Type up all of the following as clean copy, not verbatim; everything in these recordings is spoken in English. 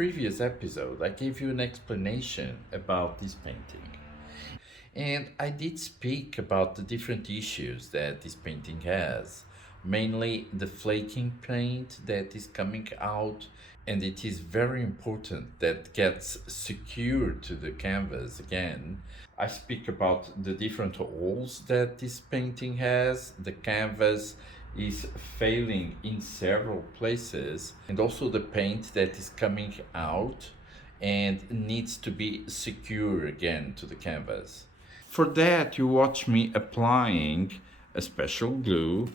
previous episode, I gave you an explanation about this painting. And I did speak about the different issues that this painting has, mainly the flaking paint that is coming out, and it is very important that gets secured to the canvas again. I speak about the different holes that this painting has. The canvas is failing in several places, and also the paint that is coming out and needs to be secure again to the canvas. For that, you watch me applying a special glue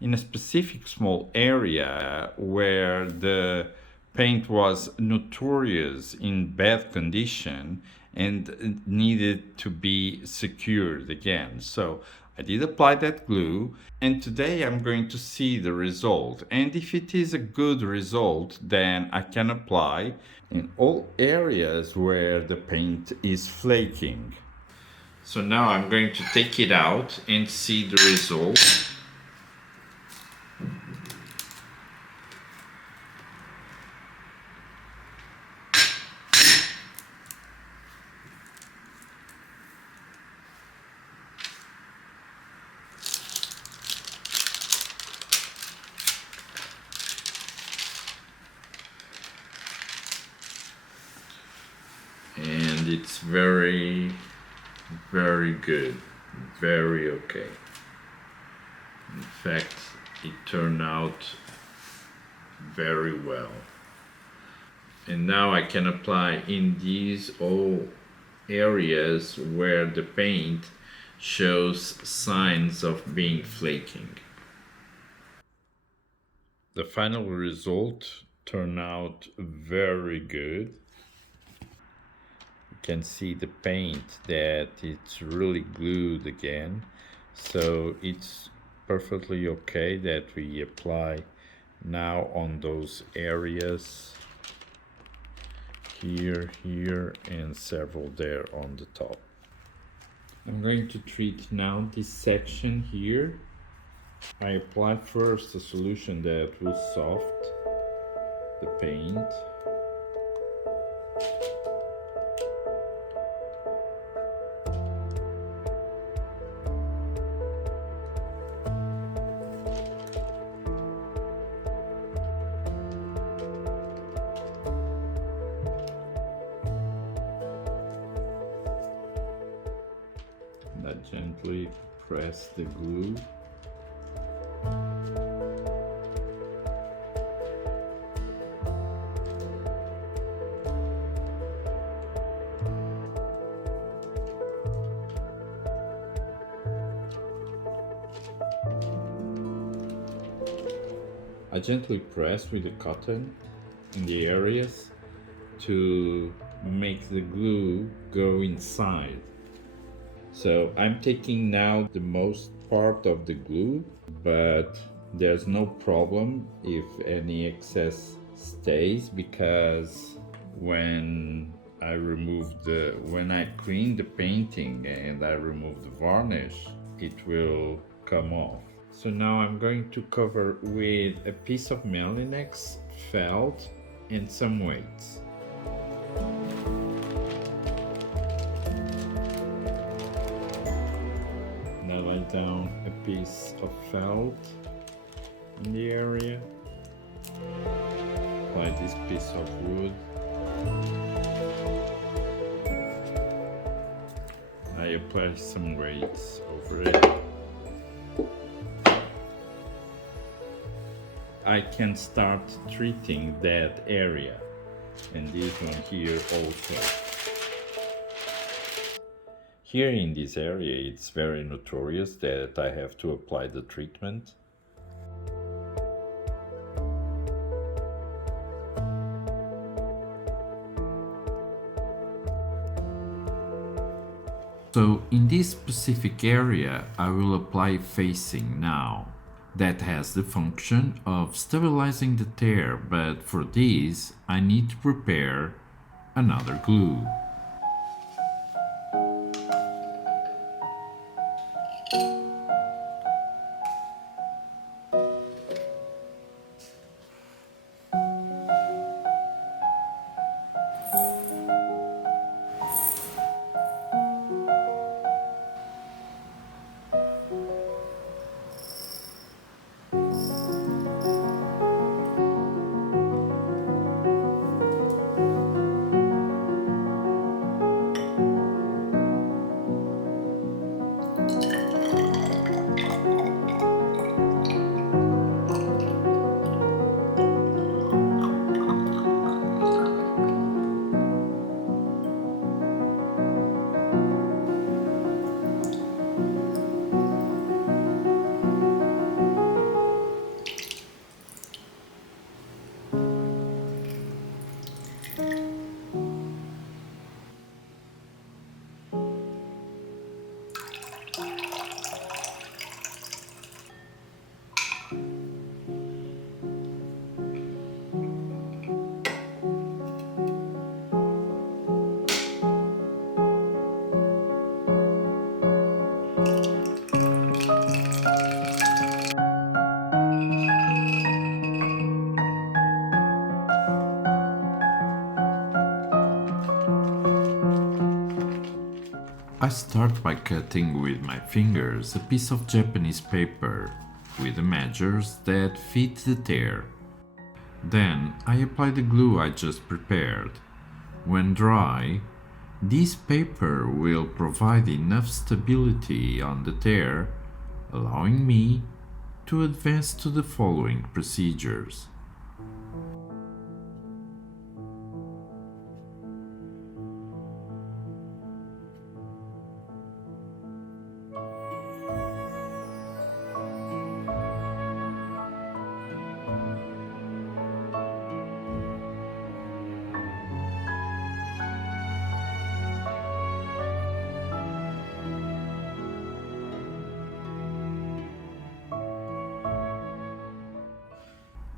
in a specific small area where the paint was notorious in bad condition and needed to be secured again. So I did apply that glue, and today I'm going to see the result. And if it is a good result, then I can apply in all areas where the paint is flaking. So now I'm going to take it out and see the result. And it's very good, very okay. In fact, it turned out very well. And now I can apply in these all areas where the paint shows signs of being flaking. The final result turned out very good. You can see the paint that it's really glued again, so it's perfectly okay that we apply now on those areas here, and several there on the top. I'm going to treat now this section here. I apply first a solution that will soft the paint. I gently press the glue. I gently press with the cotton in the areas to make the glue go inside. So I'm taking now the most part of the glue, but there's no problem if any excess stays, because when I clean the painting and I remove the varnish, it will come off. So now I'm going to cover with a piece of Melinex felt and some weights. Now lay down a piece of felt in the area. Apply this piece of wood. I apply some weights over it. I can start treating that area, and this one here also. Here in this area, it's very notorious that I have to apply the treatment. So in this specific area, I will apply facing now. That has the function of stabilizing the tear, but for this I need to prepare another glue. I start by cutting with my fingers a piece of Japanese paper with the measures that fit the tear. Then I apply the glue I just prepared. When dry, this paper will provide enough stability on the tear, allowing me to advance to the following procedures.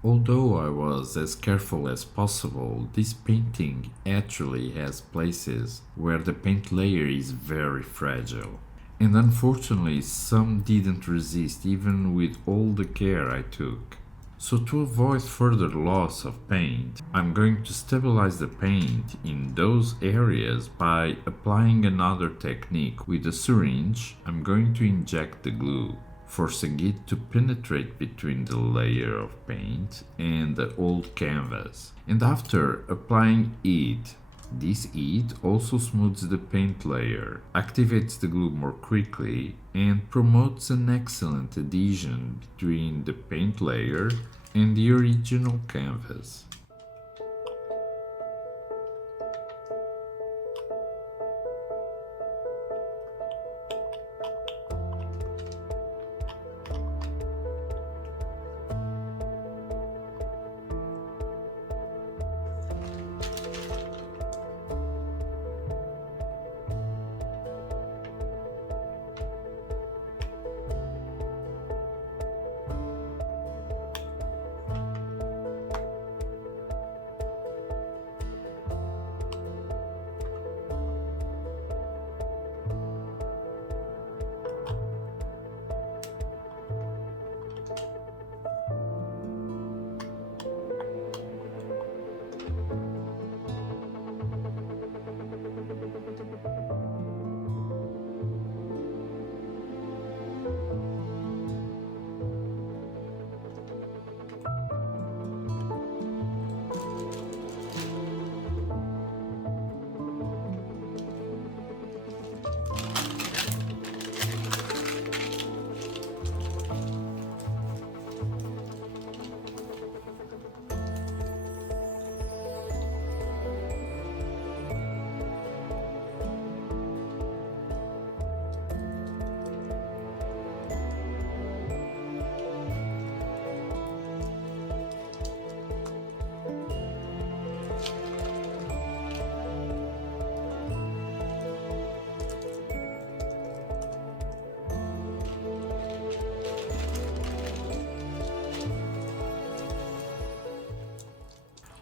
Although I was as careful as possible, this painting actually has places where the paint layer is very fragile. And unfortunately, some didn't resist even with all the care I took. So to avoid further loss of paint, I'm going to stabilize the paint in those areas by applying another technique. With a syringe, I'm going to inject the glue, forcing it to penetrate between the layer of paint and the old canvas. And after applying it, this heat also smooths the paint layer, activates the glue more quickly, and promotes an excellent adhesion between the paint layer and the original canvas.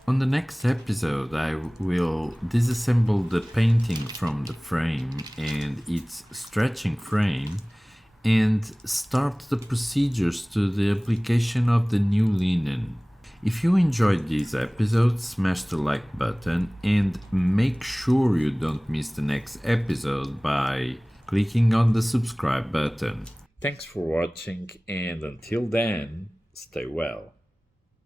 On the next episode, I will disassemble the painting from the frame and its stretching frame and start the procedures to the application of the new linen. If you enjoyed this episode, smash the like button and make sure you don't miss the next episode by clicking on the subscribe button. Thanks for watching, and until then, stay well.